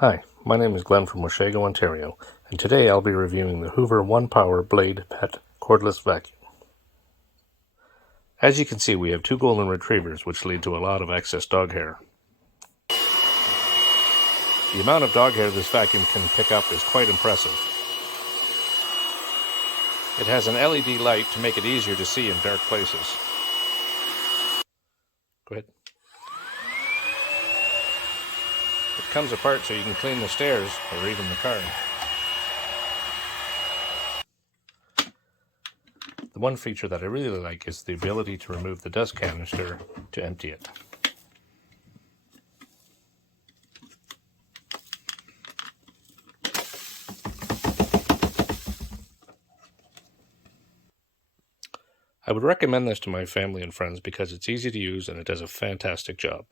Hi, my name is Glen from Washego, Ontario, and today I'll be reviewing the Hoover ONEPWR Blade Pet Cordless Vacuum. As you can see, we have two golden retrievers, which lead to a lot of excess dog hair. The amount of dog hair this vacuum can pick up is quite impressive. It has an LED light to make it easier to see in dark places. Go ahead. It comes apart so you can clean the stairs or even the car. The one feature that I really like is the ability to remove the dust canister to empty it. I would recommend this to my family and friends because it's easy to use and it does a fantastic job.